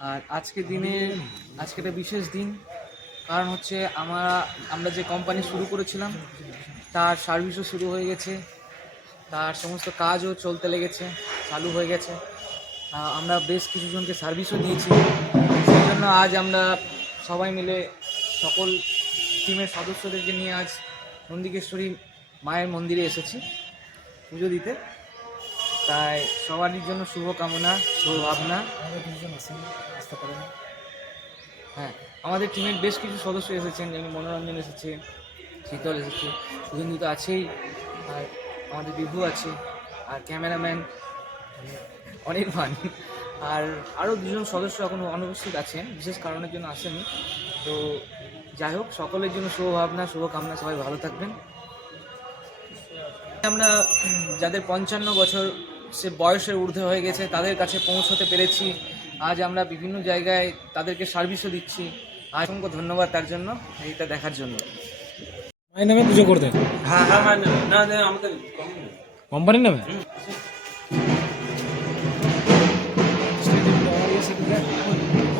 আর আজকে দিনে, আজকে একটা বিশেষ দিন। কারণ হচ্ছে আমরা আমরা যে কোম্পানি শুরু করেছিলাম, তার সার্ভিসও শুরু হয়ে গেছে। তার সমস্ত কাজও চলতে লেগেছে, চালু হয়ে গেছে। আমরা বেশ কিছুজনকে সার্ভিসও দিয়েছি। সেই জন্য আজ আমরা সবাই মিলে সকল টিমের সদস্যদেরকে নিয়ে আজ নন্দিকেশ্বরী মায়ের মন্দিরে এসেছি। পুজো দিতে। তাই সবারই জন্য শুভকামনা, শুভভাবনা। হ্যাঁ আমাদের টিমের বেশ কিছু সদস্য এসেছেন, যেমন মনোরঞ্জন এসেছে, শীতল এসেছে সুগন্ধি তো আছেই, আর আমাদের বিভু আছে, আর ক্যামেরাম্যান অনেক অনির্বাণ আর আরও দুজন সদস্য এখনও অনুপস্থিত আছেন, বিশেষ কারণের জন্য আসেনি। তো যাই হোক, সকলের জন্য শুভভাবনা, শুভকামনা, সবাই ভালো থাকবেন। আমরা যাদের পঞ্চান্ন বছর সে বয়সের ঊর্ধ্বে হয়ে গেছে তাদের কাছে পৌঁছতে পেরেছি। আজ আমরা বিভিন্ন জায়গায় তাদেরকে সার্ভিসও দিচ্ছি। অসংখ্য ধন্যবাদ তার জন্য এইটা দেখার জন্য। মায়ের নামে পুজো করতে? হ্যাঁ হ্যাঁ না না আমাদের কোম্পানির নামে?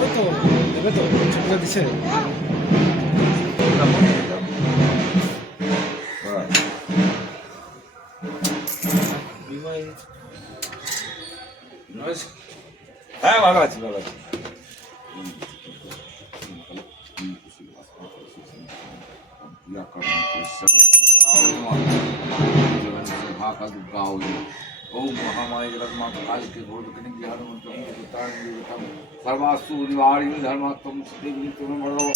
ওই তো দেবে তো ছবিটা দিছে হ্যাঁ ভালো আছি ভালো আছি ओम महामाय जगन्माता काली के घोर कने ज्ञान मंत्रम उतार नियतम सर्वासु निवारिण धर्मात्म सिद्धि तुम मरो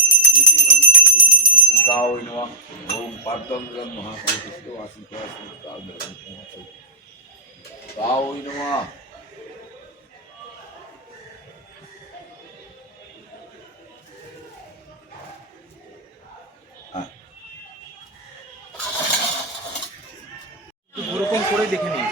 गाओ नमः ओम पादम जन महाकाल कृष्ण वासी ওই নমা হ্যাঁ। ওরকম করে দেখে নিই